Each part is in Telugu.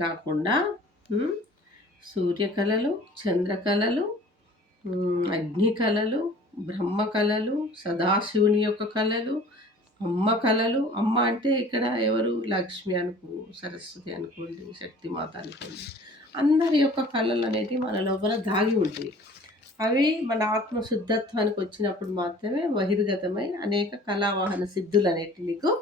కాకుండా హ్మ్, సూర్యకళలు, చంద్రకళలు, అగ్ని కళలు, బ్రహ్మ కళలు, సదాశివుని యొక్క కళలు, అమ్మ కళలు. అమ్మ అంటే ఇక్కడ ఎవరు? లక్ష్మి అనుకో, సరస్వతి అనుకోండి, శక్తిమాత అనుకోండి. అందరి యొక్క కళలు అనేటివి మన లోపల దాగి ఉంటాయి. అవి మన ఆత్మ శుద్ధత్వానికి వచ్చినప్పుడు మాత్రమే బహిర్గతమై అనేక కళావాహన సిద్ధులు అనేటివి నీకు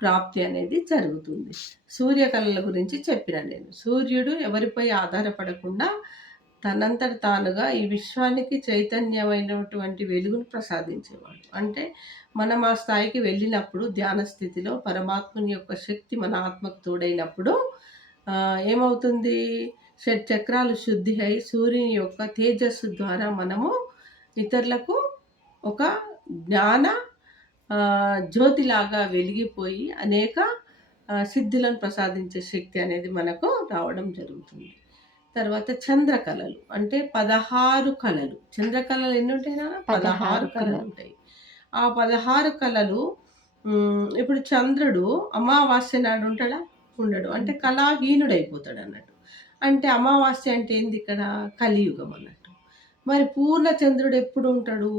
ప్రాప్తి అనేది జరుగుతుంది. సూర్యకళల గురించి చెప్పిన నేను. సూర్యుడు ఎవరిపై ఆధారపడకుండా తనంతట తానుగా ఈ విశ్వానికి చైతన్యమైనటువంటి వెలుగును ప్రసాదించేవాడు. అంటే మనం ఆ స్థాయికి వెళ్ళినప్పుడు ధ్యాన స్థితిలో పరమాత్ముని యొక్క శక్తి మన ఆత్మకు తోడైనప్పుడు ఏమవుతుంది? షట్చక్రాలు శుద్ధి అయి సూర్యుని యొక్క తేజస్సు ద్వారా మనము ఇతరులకు ఒక జ్ఞాన జ్యోతిలాగా వెలిగిపోయి అనేక సిద్ధులను ప్రసాదించే శక్తి అనేది మనకు రావడం జరుగుతుంది. తర్వాత చంద్రకళలు అంటే 16 కళలు. చంద్రకళలు ఎన్ని ఉంటాయినా? 16 కళలు ఉంటాయి. ఆ 16 కళలు ఇప్పుడు చంద్రుడు అమావాస్య నాడు ఉంటాడా? ఉండడు. అంటే కళాహీనుడైపోతాడు అన్నట్టు. అంటే అమావాస్య అంటే ఏంది ఇక్కడ? కలియుగం అన్నట్టు. మరి పూర్ణ చంద్రుడు ఎప్పుడు ఉంటాడు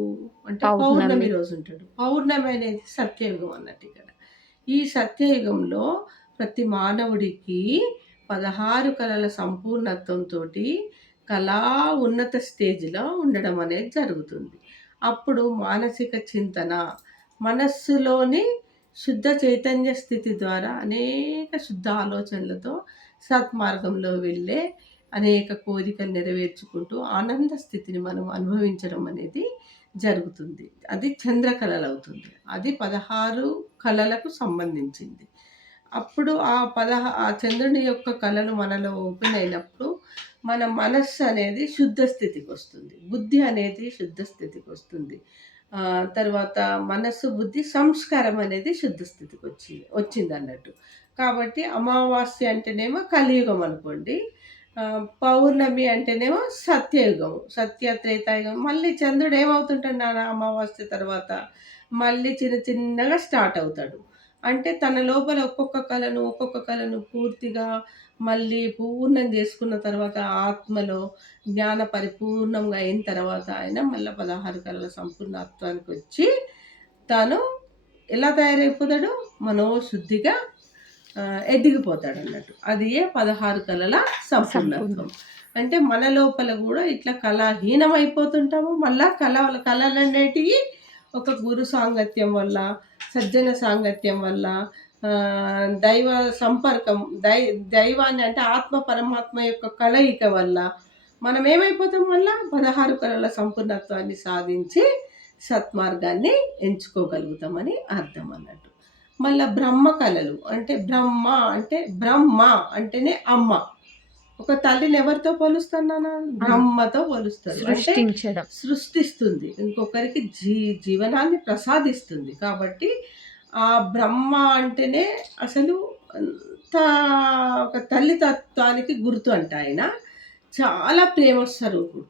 అంటే పౌర్ణమి రోజు ఉంటాడు. పౌర్ణమి అనేది సత్యయుగం అన్నట్టు ఇక్కడ. ఈ సత్యయుగంలో ప్రతి మానవుడికి 16 కళల సంపూర్ణత్వంతో కళా ఉన్నత స్టేజ్లో ఉండడం అనేది జరుగుతుంది. అప్పుడు మానసిక చింతన, మనస్సులోని శుద్ధ చైతన్య స్థితి ద్వారా అనేక శుద్ధ ఆలోచనలతో సత్మార్గంలో వెళ్ళే అనేక కోరికలు నెరవేర్చుకుంటూ ఆనంద స్థితిని మనం అనుభవించడం అనేది జరుగుతుంది. అది చంద్రకళలు అవుతుంది. అది 16 కళలకు సంబంధించింది. అప్పుడు ఆ చంద్రుని యొక్క కళలు మనలో ఓపెన్ అయినప్పుడు మన మనస్సు అనేది శుద్ధ స్థితికి వస్తుంది. బుద్ధి అనేది శుద్ధ స్థితికి వస్తుంది. తర్వాత మనస్సు, బుద్ధి, సంస్కారం అనేది శుద్ధ స్థితికి వచ్చింది అన్నట్టు. కాబట్టి అమావాస్య అంటేనేమో కలియుగం అనుకోండి. పౌర్ణమి అంటేనేమో సత్యయుగం, సత్య త్రేతాయుగం. మళ్ళీ చంద్రుడు ఏమవుతుంటాడు నాన్న అమావాస్య తర్వాత? మళ్ళీ చిన్నగా స్టార్ట్ అవుతాడు. అంటే తన లోపల ఒక్కొక్క కళను పూర్తిగా మళ్ళీ పూర్ణం చేసుకున్న తర్వాత ఆత్మలో జ్ఞాన పరిపూర్ణంగా అయిన తర్వాత ఆయన మళ్ళీ 16 కళల సంపూర్ణత్వానికి వచ్చి తాను ఎలా తయారైపోతాడు? మనోశుద్ధిగా ఎదిగిపోతాడు అన్నట్టు. అది 16 కళల సంపూర్ణత్వం. అంటే మన లోపల కూడా ఇట్లా కళాహీనం అయిపోతుంటాము. మళ్ళా కళలు అనేటివి ఒక గురు సాంగత్యం వల్ల, సజ్జన సాంగత్యం వల్ల, దైవ సంపర్కం, దైవాన్ని అంటే ఆత్మ పరమాత్మ యొక్క కలయిక వల్ల మనం ఏమైపోతాం? మళ్ళా 16 కళల సంపూర్ణత్వాన్ని సాధించి సత్మార్గాన్ని ఎంచుకోగలుగుతామని అర్థం అన్నట్టు. మళ్ళా బ్రహ్మ కళలు అంటే బ్రహ్మ అంటేనే అమ్మ. ఒక తల్లిని ఎవరితో పోలుస్తాను? బ్రహ్మతో పోలుస్తారు. అంటే సృష్టిస్తుంది, ఇంకొకరికి జీవనాన్ని ప్రసాదిస్తుంది. కాబట్టి ఆ బ్రహ్మ అంటేనే అసలు అంత ఒక తల్లి తత్వానికి గుర్తు అంట. ఆయన చాలా ప్రేమ స్వరూపుడు.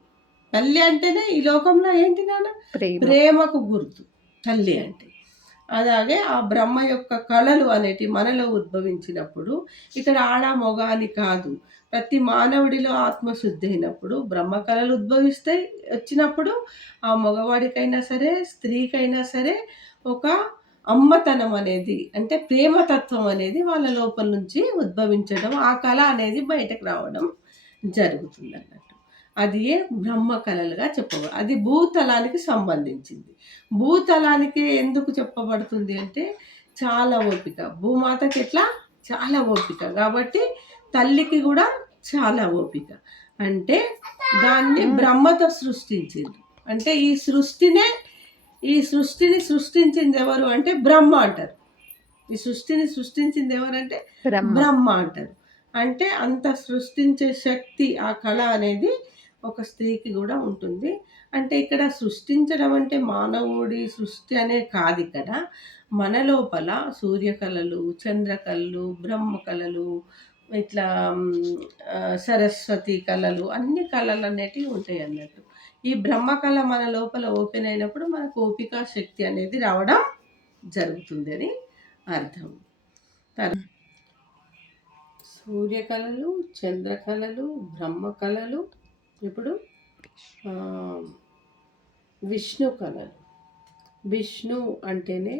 తల్లి అంటేనే ఈ లోకంలో ఏంటి నాన్న? ప్రేమకు గుర్తు తల్లి అంటే. అలాగే ఆ బ్రహ్మ యొక్క కళలు అనేటివి మనలో ఉద్భవించినప్పుడు ఇక్కడ ఆడ మొగ అని కాదు, ప్రతి మానవుడిలో ఆత్మశుద్ధి అయినప్పుడు బ్రహ్మ కళలు వచ్చినప్పుడు ఆ మగవాడికైనా సరే, స్త్రీకైనా సరే ఒక అమ్మతనం అనేది, అంటే ప్రేమతత్వం అనేది వాళ్ళ లోపల నుంచి ఉద్భవించడం, ఆ కళ అనేది బయటకు రావడం జరుగుతుంది అన్నట్టు. అది బ్రహ్మ కళలుగా చెప్పబడు. అది భూతలానికి సంబంధించింది. భూతలానికి ఎందుకు చెప్పబడుతుంది అంటే చాలా ఓపిక. భూమాతకి ఎట్లా? చాలా ఓపిక. కాబట్టి తల్లికి కూడా చాలా ఓపిక. అంటే దాన్ని బ్రహ్మతో సృష్టించింది. అంటే ఈ సృష్టిని సృష్టించింది ఎవరు అంటే బ్రహ్మ అంటారు. ఈ సృష్టిని సృష్టించింది ఎవరంటే బ్రహ్మ అంటారు. అంటే అంత సృష్టించే శక్తి, ఆ కళ అనేది ఒక స్త్రీకి కూడా ఉంటుంది. అంటే ఇక్కడ సృష్టించడం అంటే మానవుడి సృష్టి అనే కాదు. ఇక్కడ మన లోపల సూర్యకళలు, చంద్రకళలు, బ్రహ్మ కళలు, ఇట్లా సరస్వతి కళలు, అన్ని కళలు అనేటివి ఉంటాయి అన్నట్టు. ఈ బ్రహ్మ కళ మన లోపల ఓపెన్ అయినప్పుడు మనకు ఓపిక శక్తి అనేది రావడం జరుగుతుంది అని అర్థం. సూర్యకళలు, చంద్రకళలు, బ్రహ్మకళలు, ఇప్పుడు విష్ణు కళలు. విష్ణు అంటేనే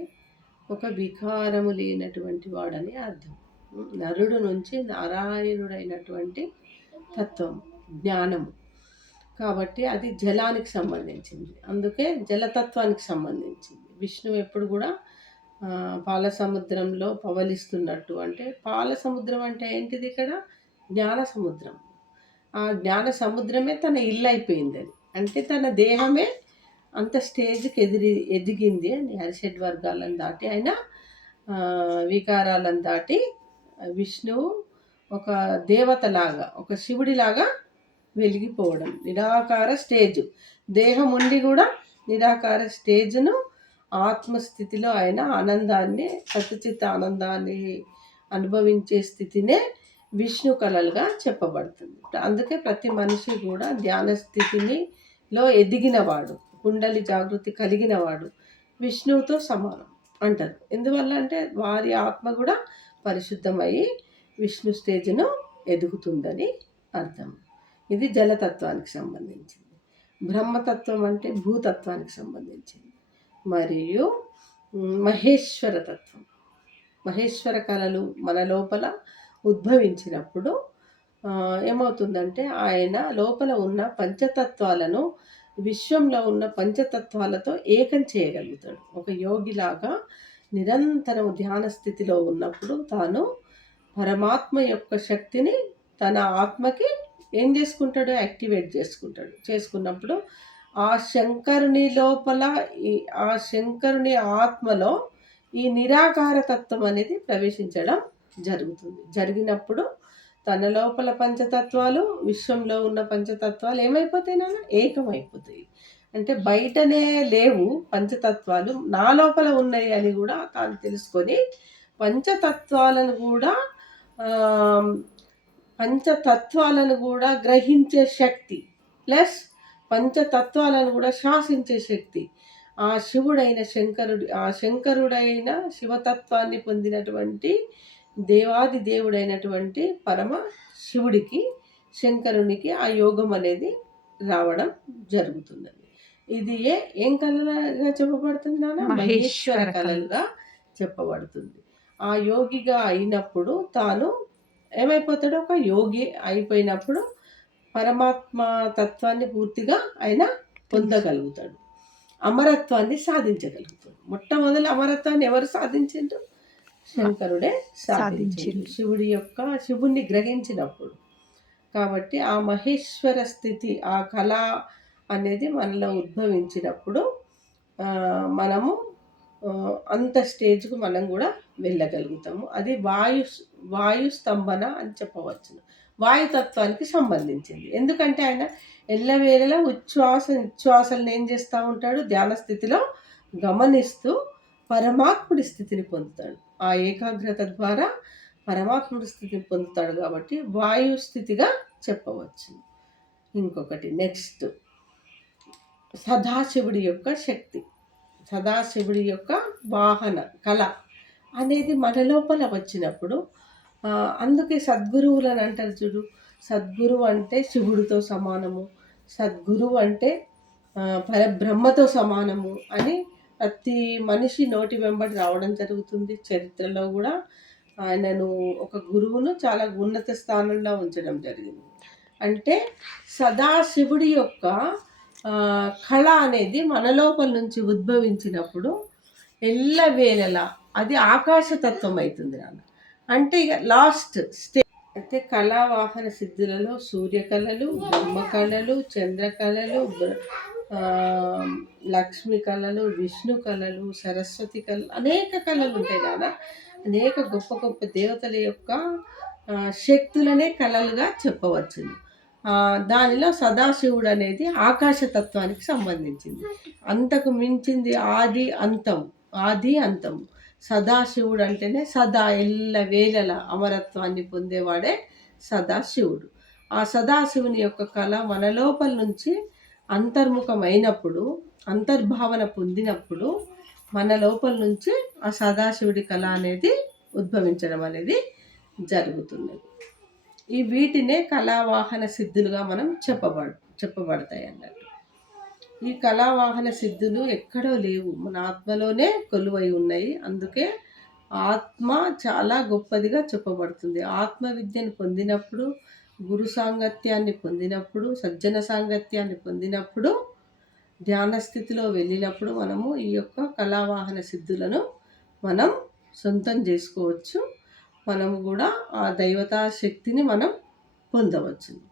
ఒక వికారము లేనటువంటి వాడని అర్థం. నరుడు నుంచి నారాయణుడైనటువంటి తత్వం, జ్ఞానము. కాబట్టి అది జలానికి సంబంధించింది, అందుకే జలతత్వానికి సంబంధించింది. విష్ణు ఎప్పుడు కూడా పాల సముద్రంలో పవలిస్తున్నట్టు. అంటే పాల సముద్రం అంటే ఏంటిది? ఇక్కడ జ్ఞాన సముద్రం. ఆ జ్ఞాన సముద్రమే తన ఇల్లు అయిపోయింది. అది అంటే తన దేహమే అంత స్టేజ్కి ఎదిగింది అని. హరిషడ్ వర్గాలను దాటి ఆయన వికారాలను దాటి విష్ణువు ఒక దేవతలాగా, ఒక శివుడిలాగా వెలిగిపోవడం. నిరాకార స్టేజ్, దేహం ఉండి కూడా నిరాకార స్టేజ్ను ఆత్మస్థితిలో ఆయన ఆనందాన్ని, సత్యచిత్త ఆనందాన్ని అనుభవించే స్థితినే విష్ణు కళలుగా చెప్పబడుతుంది. అందుకే ప్రతి మనిషి కూడా ధ్యాన స్థితిలో ఎదిగినవాడు, కుండలి జాగృతి కలిగినవాడు విష్ణువుతో సమానం అంటారు. ఎందువల్ల అంటే వారి ఆత్మ కూడా పరిశుద్ధమయ్యి విష్ణు స్టేజ్ను ఎదుగుతుందని అర్థం. ఇది జలతత్వానికి సంబంధించింది. బ్రహ్మతత్వం అంటే భూతత్వానికి సంబంధించింది. మరియు మహేశ్వర తత్వం, మహేశ్వర కళలు మన లోపల ఉద్భవించినప్పుడు ఏమవుతుందంటే ఆయన లోపల ఉన్న పంచతత్వాలను విశ్వంలో ఉన్న పంచతత్వాలతో ఏకం చేయగలుగుతాడు. ఒక యోగిలాగా నిరంతరం ధ్యాన స్థితిలో ఉన్నప్పుడు తాను పరమాత్మ యొక్క శక్తిని తన ఆత్మకి ఏం చేసుకుంటాడు? యాక్టివేట్ చేసుకున్నప్పుడు ఆ శంకరుని లోపల, ఆ శంకరుని ఆత్మలో ఈ నిరాకార తత్వం అనేది ప్రవేశించడం జరిగినప్పుడు తన లోపల పంచతత్వాలు, విశ్వంలో ఉన్న పంచతత్వాలు ఏమైపోతాయి నాన్న? ఏకమైపోతాయి. అంటే బయటనే లేవు పంచతత్వాలు, నా లోపల ఉన్నాయి అని కూడా తాను తెలుసుకొని పంచతత్వాలను కూడా గ్రహించే శక్తి ప్లస్ పంచతత్వాలను కూడా శాసించే శక్తి ఆ శివుడైన శంకరుడైన శివతత్వాన్ని పొందినటువంటి దేవాది దేవుడైనటువంటి పరమ శివుడికి, శంకరునికి ఆ యోగం అనేది రావడం జరుగుతుంది. ఇది ఏం కళలుగా చెప్పబడుతుంది నాన్న? మహేశ్వర కళలుగా చెప్పబడుతుంది. ఆ యోగిగా అయినప్పుడు తాను ఏమైపోతాడు? ఒక యోగి అయిపోయినప్పుడు పరమాత్మ తత్వాన్ని పూర్తిగా ఆయన పొందగలుగుతాడు, అమరత్వాన్ని సాధించగలుగుతాడు. మొట్టమొదటి అమరత్వాన్ని ఎవరు సాధించారు? శంకరుడే సాధించాడు, శివుణ్ణి గ్రహించినప్పుడు. కాబట్టి ఆ మహేశ్వర స్థితి, ఆ కళ అనేది మనలో ఉద్భవించినప్పుడు మనము అంత స్టేజ్కు మనం కూడా వెళ్ళగలుగుతాము. అది వాయు స్తంభన అని చెప్పవచ్చును. వాయుతత్వానికి సంబంధించింది. ఎందుకంటే ఆయన ఎల్లవేళలా నిశ్వాసలను ఏం చేస్తూ ఉంటాడు? ధ్యాన స్థితిలో గమనిస్తూ పరమాత్ముడి స్థితిని పొందుతాడు. ఆ ఏకాగ్రత ద్వారా పరమాత్ముడి స్థితిని పొందుతాడు. కాబట్టి వాయు స్థితిగా చెప్పవచ్చు. ఇంకొకటి నెక్స్ట్ సదాశివుడి యొక్క శక్తి, సదాశివుడి యొక్క వాహన కళ అనేది మన లోపల వచ్చినప్పుడు, అందుకే సద్గురువులని అంటారు చూడు. సద్గురువు అంటే శివుడితో సమానము, సద్గురువు అంటే పరబ్రహ్మతో సమానము అని ప్రతి మనిషి నోటి వెంబడి రావడం జరుగుతుంది. చరిత్రలో కూడా ఆయనను, ఒక గురువును చాలా ఉన్నత స్థానంలో ఉంచడం జరిగింది. అంటే సదాశివుడి యొక్క కళ అనేది మన లోపల నుంచి ఉద్భవించినప్పుడు ఎల్లవేళలా అది ఆకాశతత్వం అవుతుంది నాన్న. అంటే ఇక లాస్ట్ స్టేజ్ అయితే కళావాహన సిద్ధులలో సూర్యకళలు, బ్రహ్మకళలు, చంద్రకళలు, లక్ష్మి కళలు, విష్ణు కళలు, సరస్వతి కళలు, అనేక కళలు ఉంటాయి నాన్న. అనేక గొప్ప గొప్ప దేవతల యొక్క శక్తులనే కళలుగా చెప్పవచ్చు. దానిలో సదాశివుడు అనేది ఆకాశతత్వానికి సంబంధించింది. అంతకు మించింది ఆది అంతం. సదాశివుడు అంటేనే సదా, ఎల్లవేళల అమరత్వాన్ని పొందేవాడే సదాశివుడు. ఆ సదాశివుని యొక్క కళ మన లోపల నుంచి అంతర్ముఖమైనప్పుడు, అంతర్భావన పొందినప్పుడు మన లోపల నుంచి ఆ సదాశివుడి కళ అనేది ఉద్భవించడం అనేది జరుగుతున్నది. ఈ వీటినే కళావాహన సిద్ధులుగా మనం చెప్పబడతాయి అన్నట్టు. ఈ కళావాహన సిద్ధులు ఎక్కడో లేవు, మన ఆత్మలోనే కొలువై ఉన్నాయి. అందుకే ఆత్మ చాలా గొప్పదిగా చెప్పబడుతుంది. ఆత్మ విద్యను పొందినప్పుడు, గురు సాంగత్యాన్ని పొందినప్పుడు, సజ్జన సాంగత్యాన్ని పొందినప్పుడు, ధ్యాన స్థితిలో వెళ్ళినప్పుడు మనము ఈ యొక్క కళావాహన సిద్ధులను మనం సొంతం చేసుకోవచ్చు. మనము కూడా ఆ దైవతా శక్తిని మనం పొందవచ్చు.